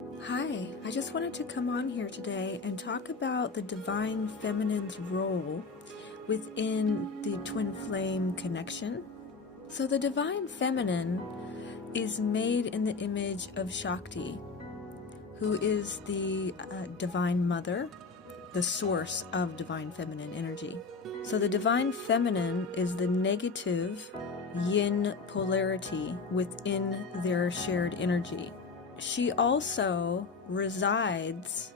Hi, I just wanted to come on here today and talk about the Divine Feminine's role within the Twin Flame connection. So, the Divine Feminine is made in the image of Shakti, who is the Divine Mother, the source of Divine Feminine energy. So, the Divine Feminine is the negative yin polarity within their shared energy. She also resides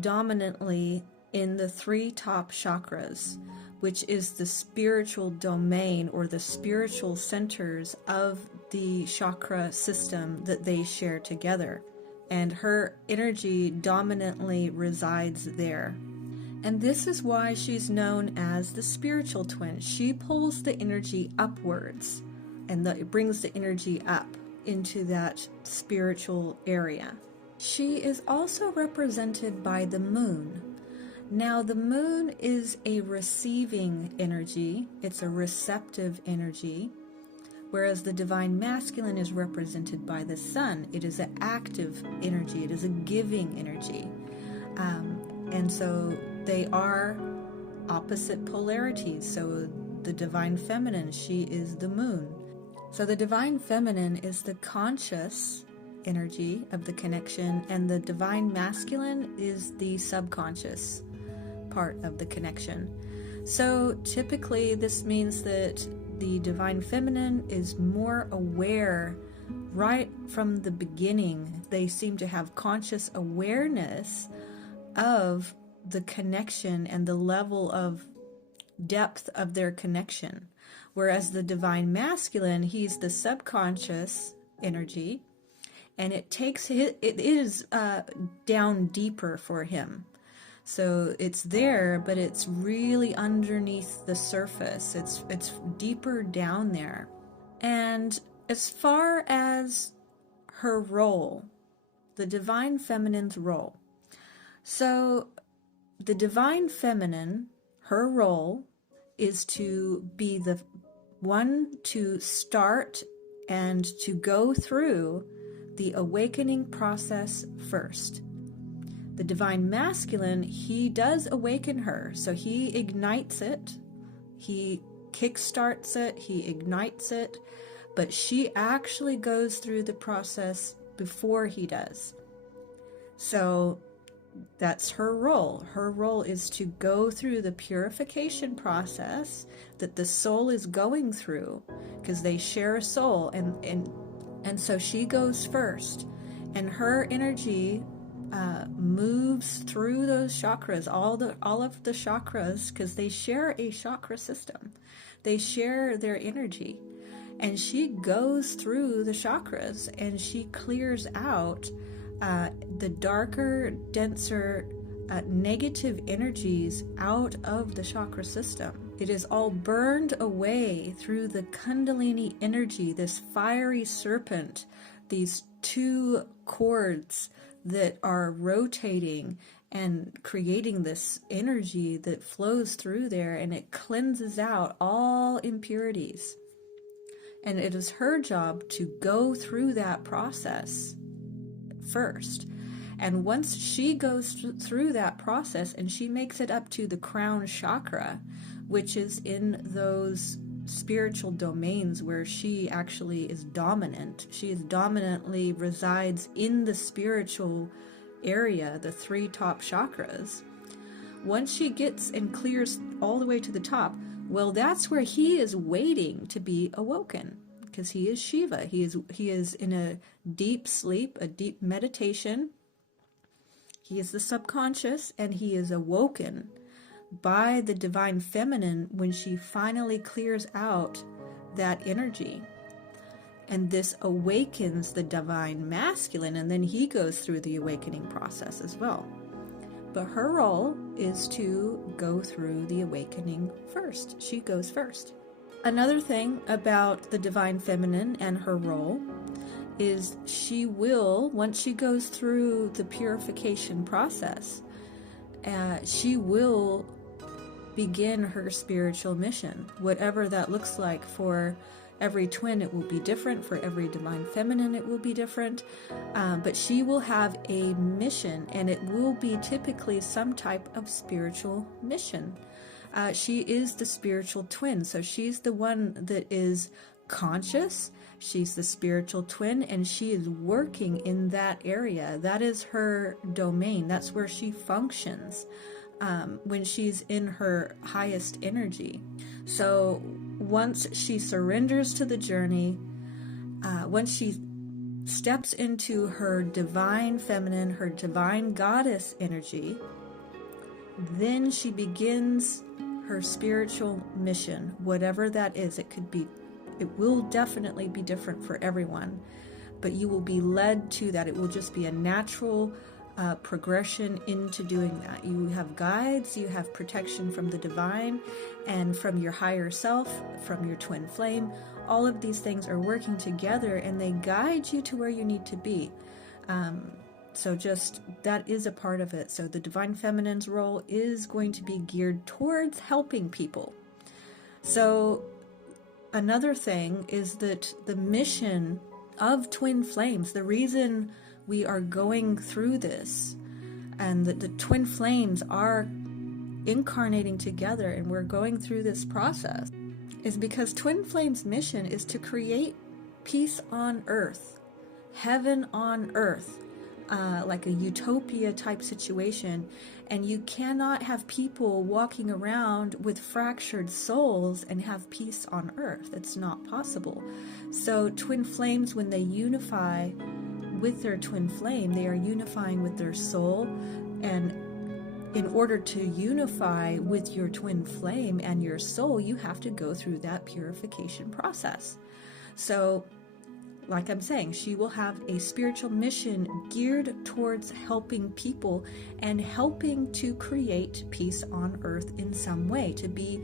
dominantly in the three top chakras, which is the spiritual domain or the spiritual centers of the chakra system that they share together. And her energy dominantly resides there. And this is why she's known as the spiritual twin. She pulls the energy upwards and it brings the energy up into that spiritual area. She is also represented by the moon. Now, the moon is a receiving energy, it's a receptive energy, whereas the divine masculine is represented by the sun. It is an active energy, it is a giving energy. And so they are opposite polarities. So the divine feminine, she is the moon. So the divine feminine is the conscious energy of the connection, and the divine masculine is the subconscious part of the connection. So typically this means that the divine feminine is more aware right from the beginning. They seem to have conscious awareness of the connection and the level of depth of their connection. Whereas the divine masculine, he's the subconscious energy, and it is down deeper for him. So it's there, but it's really underneath the surface. It's deeper down there. And as far as her role, the divine feminine's role. So the divine feminine, her role is to be the one to start and to go through the awakening process first. The divine masculine, he does awaken her, so he ignites it, he kickstarts it, he ignites it, but she actually goes through the process before he does. So that's her role. Her role is to go through the purification process that the soul is going through, because they share a soul, and so she goes first, and her energy moves through those chakras, all of the chakras, because they share a chakra system. They share their energy, and she goes through the chakras and she clears out the darker, denser, negative energies out of the chakra system. It is all burned away through the Kundalini energy, this fiery serpent, these two cords that are rotating and creating this energy that flows through there, and it cleanses out all impurities. And it is her job to go through that process first. And once she goes through that process and she makes it up to the crown chakra, which is in those spiritual domains where she actually is dominant, she is dominantly resides in the spiritual area, the three top chakras. Once she gets and clears all the way to the top, well, that's where he is waiting to be awoken, because he is Shiva. He is in a deep sleep, a deep meditation. He is the subconscious, and he is awoken by the divine feminine when she finally clears out that energy. And this awakens the divine masculine, and then he goes through the awakening process as well. But her role is to go through the awakening first. She goes first. Another thing about the divine feminine and her role is she will, once she goes through the purification process, she will begin her spiritual mission, whatever that looks like for every twin it will be different. For every divine feminine it will be different. But she will have a mission, and it will be typically some type of spiritual mission. She is the spiritual twin, so she's the one that is conscious. She's the spiritual twin, and she is working in that area. That is her domain. That's where she functions when she's in her highest energy. So once she surrenders to the journey, once she steps into her divine feminine, her divine goddess energy, then she begins her spiritual mission, whatever that is. It will definitely be different for everyone, but you will be led to that. It will just be a natural progression into doing that. You have guides, you have protection from the divine and from your higher self, from your twin flame. All of these things are working together, and they guide you to where you need to be. So just that is a part of it. So the divine feminine's role is going to be geared towards helping people. So another thing is that the mission of twin flames, the reason we are going through this, and that the twin flames are incarnating together and we're going through this process, is because twin flames' mission is to create peace on earth, heaven on earth, like a utopia type situation. And you cannot have people walking around with fractured souls and have peace on earth. It's not possible. So twin flames, when they unify with their twin flame, they are unifying with their soul. And in order to unify with your twin flame and your soul, you have to go through that purification process. So like I'm saying, she will have a spiritual mission geared towards helping people and helping to create peace on earth in some way, to be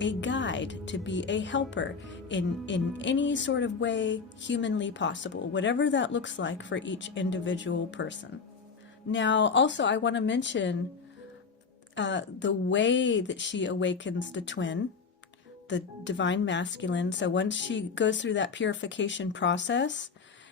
a guide, to be a helper in any sort of way humanly possible, whatever that looks like for each individual person. Now, also, I want to mention the way that she awakens the twin, the divine masculine. So once she goes through that purification process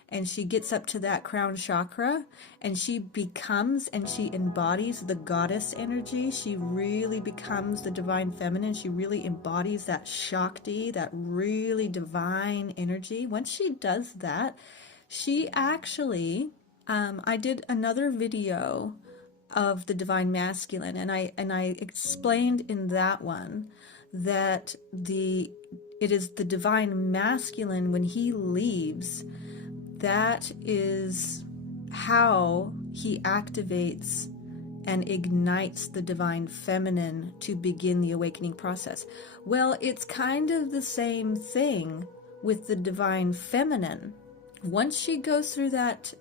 and she gets up to that crown chakra and she becomes and she embodies the goddess energy, she really becomes the divine feminine. She really embodies that Shakti, that really divine energy. Once she does that, she actually, I did another video of the divine masculine, and I explained in that one that it is the divine masculine, when he leaves, that is how he activates and ignites the divine feminine to begin the awakening process. Well, it's kind of the same thing with the divine feminine. Once she goes through that,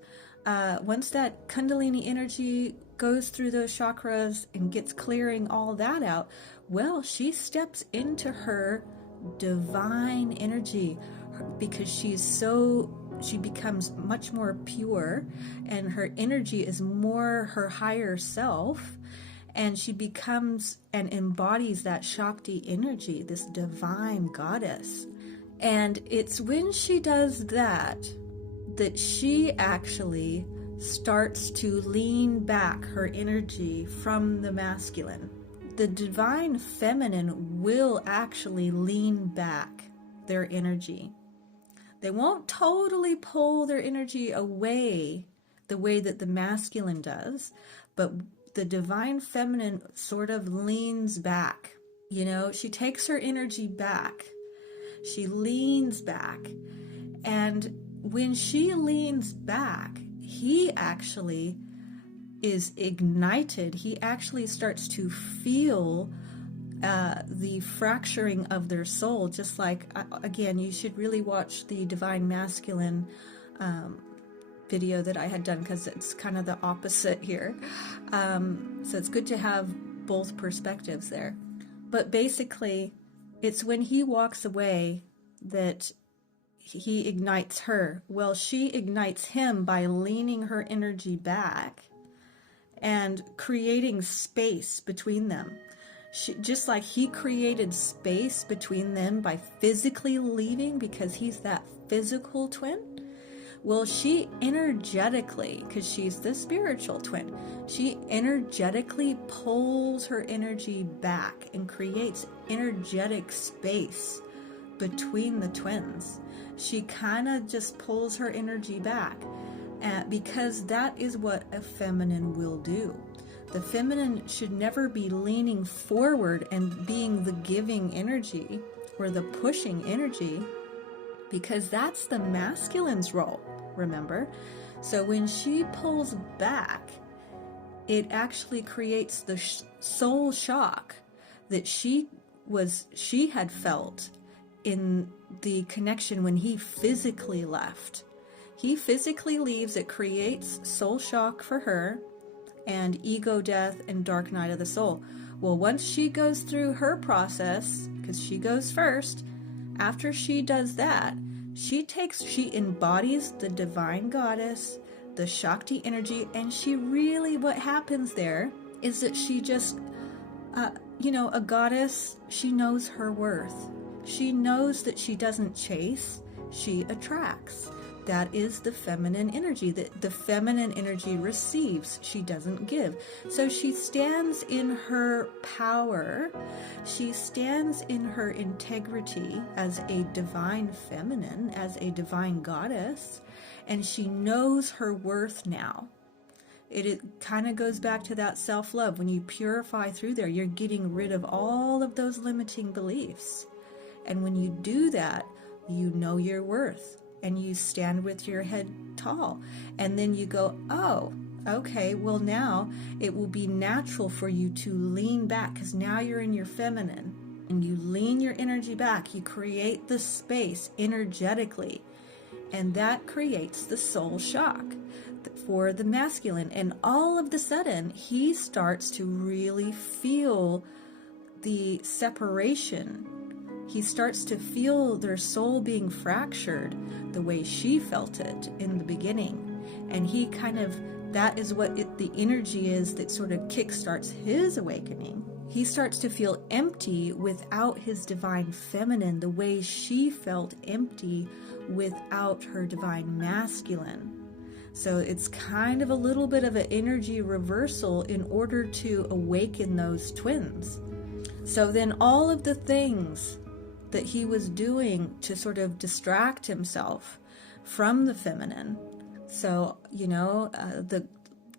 once that Kundalini energy goes through those chakras and gets clearing all that out, well, she steps into her divine energy, because she becomes much more pure, and her energy is more her higher self, and she becomes and embodies that Shakti energy, this divine goddess. And it's when she does that that she actually starts to lean back her energy from the masculine. The divine feminine will actually lean back their energy. They won't totally pull their energy away the way that the masculine does, but the divine feminine sort of leans back. You know, she takes her energy back. She leans back. And when she leans back, he actually is ignited. He actually starts to feel the fracturing of their soul, just like, again, you should really watch the divine masculine video that I had done, because it's kind of the opposite here. So it's good to have both perspectives there. But basically, it's when he walks away that he ignites her. Well, she ignites him by leaning her energy back and creating space between them. Just like he created space between them by physically leaving because he's that physical twin. Well, she energetically, because she's the spiritual twin, she energetically pulls her energy back and creates energetic space between the twins. She kind of just pulls her energy back because that is what a feminine will do. The feminine should never be leaning forward and being the giving energy or the pushing energy, because that's the masculine's role, remember? So when she pulls back, it actually creates the soul shock that she had felt in the connection when he physically left. He physically leaves, it creates soul shock for her and ego death and dark night of the soul. Well, once she goes through her process, because she goes first, after she does that, she embodies the divine goddess, the Shakti energy, and what happens there is that she just, a goddess, she knows her worth. She knows that she doesn't chase, she attracts. That is the feminine energy, that the feminine energy receives, she doesn't give. So she stands in her power, she stands in her integrity as a divine feminine, as a divine goddess, and she knows her worth now. It kind of goes back to that self-love. When you purify through there, you're getting rid of all of those limiting beliefs. And when you do that, you know your worth. And you stand with your head tall. And then you go, oh, okay, well now it will be natural for you to lean back, because now you're in your feminine. And you lean your energy back. You create the space energetically. And that creates the soul shock for the masculine. And all of a sudden, he starts to really feel the separation. He starts to feel their soul being fractured the way she felt it in the beginning. And he that is what the energy is that sort of kickstarts his awakening. He starts to feel empty without his divine feminine, the way she felt empty without her divine masculine. So it's kind of a little bit of an energy reversal in order to awaken those twins. So then all of the things that he was doing to sort of distract himself from the feminine. So, the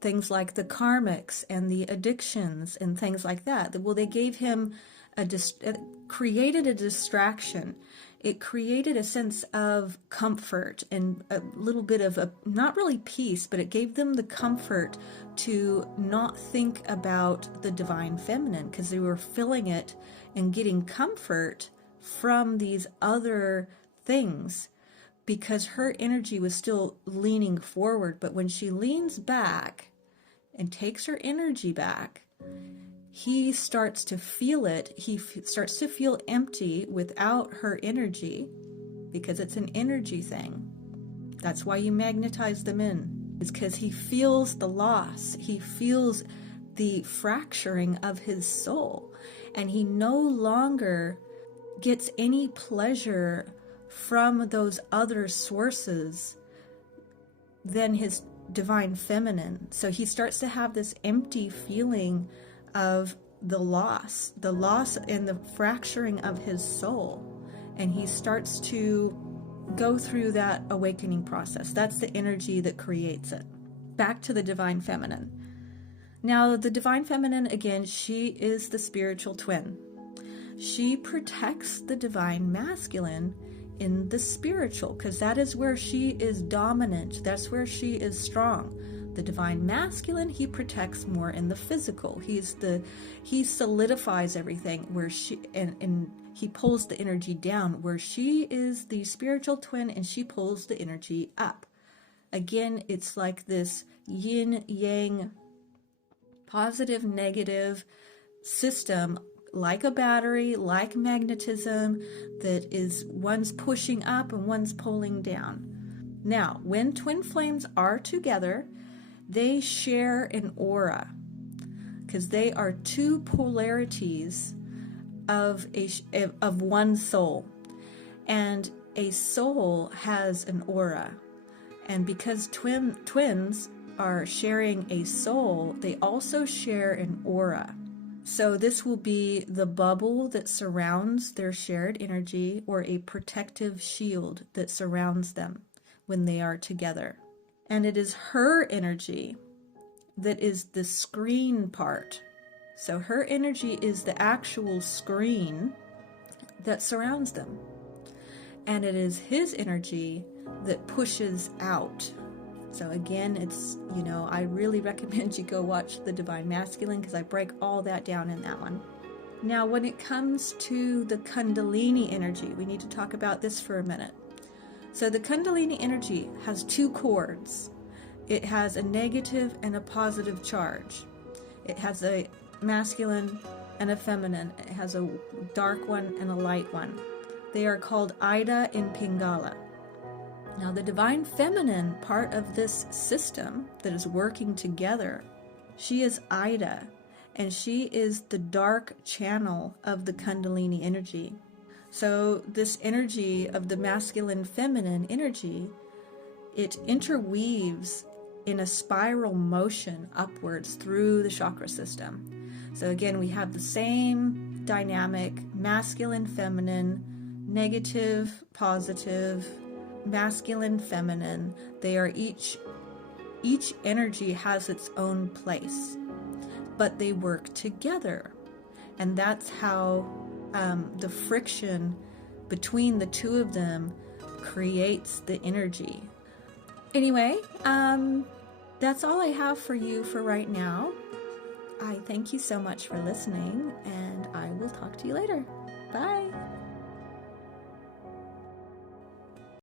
things like the karmics and the addictions and things like that. Well, they gave him it created a distraction. It created a sense of comfort and a little bit of not really peace, but it gave them the comfort to not think about the divine feminine, because they were filling it and getting comfort from these other things, because her energy was still leaning forward. But when she leans back and takes her energy back, he starts to feel it. He starts to feel empty without her energy, because it's an energy thing. That's why you magnetize them in, is because he feels the loss. He feels the fracturing of his soul, and he no longer gets any pleasure from those other sources than his divine feminine. So he starts to have this empty feeling of the loss and the fracturing of his soul. And he starts to go through that awakening process. That's the energy that creates it. Back to the divine feminine. Now, the divine feminine, again, she is the spiritual twin. She protects the divine masculine in the spiritual, because that is where she is dominant. That's where she is strong. The divine masculine, he protects more in the physical. He solidifies everything where she, and he pulls the energy down, where she is the spiritual twin and she pulls the energy up. Again, it's like this yin yang, positive, negative system, like a battery, like magnetism, that is one's pushing up and one's pulling down. Now, when twin flames are together, they share an aura. because they are two polarities of one soul. And a soul has an aura. And because twins are sharing a soul, they also share an aura. So this will be the bubble that surrounds their shared energy, or a protective shield that surrounds them when they are together. And it is her energy that is the screen part. So her energy is the actual screen that surrounds them. And it is his energy that pushes out. So again, it's, I really recommend you go watch The Divine Masculine, because I break all that down in that one. Now, when it comes to the Kundalini energy, we need to talk about this for a minute. So the Kundalini energy has two cords. It has a negative and a positive charge. It has a masculine and a feminine. It has a dark one and a light one. They are called Ida and Pingala. Now, the divine feminine part of this system that is working together, she is Ida, and she is the dark channel of the Kundalini energy. So this energy of the masculine feminine energy, it interweaves in a spiral motion upwards through the chakra system. So again, we have the same dynamic, masculine, feminine, negative, positive, masculine, feminine. They are each energy has its own place, but they work together. And that's how the friction between the two of them creates the energy. Anyway, that's all I have for you for right now. I thank you so much for listening, and I will talk to you later. Bye.